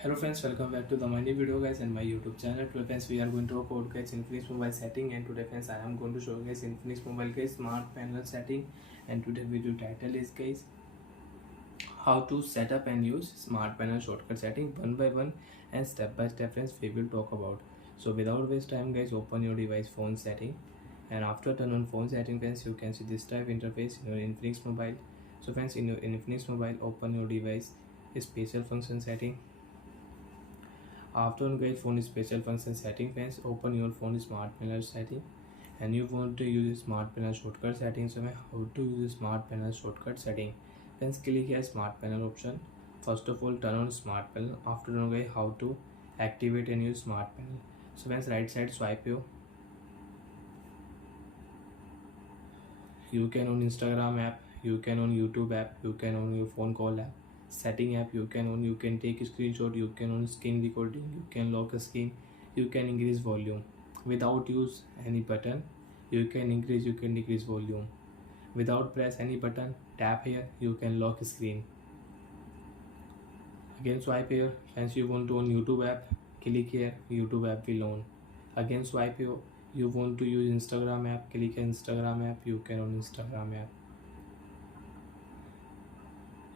Hello friends, welcome back to the my new video guys and my YouTube channel. Today friends we are going to talk about guys Infinix mobile setting, and today friends I am going to show you guys Infinix mobile guys smart panel setting. And today video title is guys how to set up and use smart panel shortcut setting one by one and step by step friends we will talk about. So without waste time guys, open your device phone setting, and after turn on phone setting friends you can see this type interface in your Infinix mobile. So friends, in your Infinix mobile open your device special function setting. After on guys phone special function setting friends, open your phone smart panel setting, and you want to use smart panel shortcut setting. So how to use smart panel shortcut setting friends, click here smart panel option. First of all turn on smart panel. After on guys how to activate and use smart panel. So friends, right side swipe you can on Instagram app, you can on YouTube app, you can on your phone call app, setting app you can on, you can take a screenshot, you can on screen recording, you can lock a screen, you can increase volume without use any button, you can increase, you can decrease volume without press any button. Tap here, you can lock screen. Again swipe here, hence you want to on YouTube app, click here, YouTube app will on. Again swipe here, you want to use Instagram app, click Instagram app, you can on Instagram app.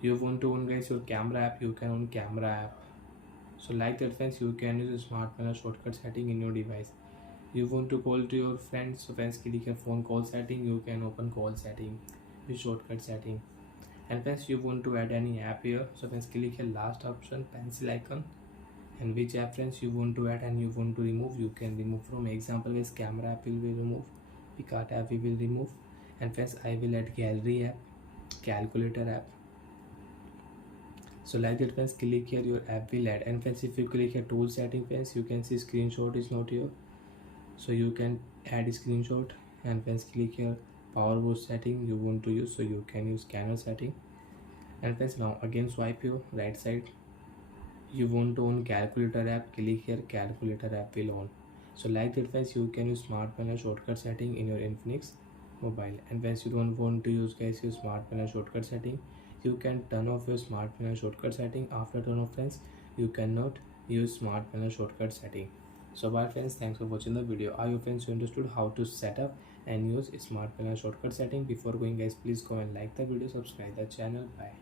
You want to on guys your camera app, you can on camera app. So like that friends, you can use a smart panel shortcut setting in your device. You want to call to your friends, so friends click a phone call setting, you can open call setting with shortcut setting. And friends, you want to add any app here, so friends click a last option pencil icon, and which app friends you want to add and you want to remove, you can remove. From example is camera app will be remove, Picard app we will remove, and friends I will add gallery app, calculator app. So like that friends, click here your app will add. And friends, if you click here tool setting friends, you can see screenshot is not here, so you can add a screenshot. And friends click here power boost setting you want to use, so you can use scanner setting. And friends now again swipe your right side, you want to on calculator app, click here calculator app will on. So like that friends, you can use smart panel shortcut setting in your Infinix mobile. And friends, you don't want to use guys your smart panel shortcut setting, you can turn off your smart panel shortcut setting. After turn off friends, you cannot use smart panel shortcut setting. So bye friends, thanks for watching the video. I hope friends you understood how to set up and use smart panel shortcut setting. Before going guys, please go and like the video, subscribe the channel. Bye.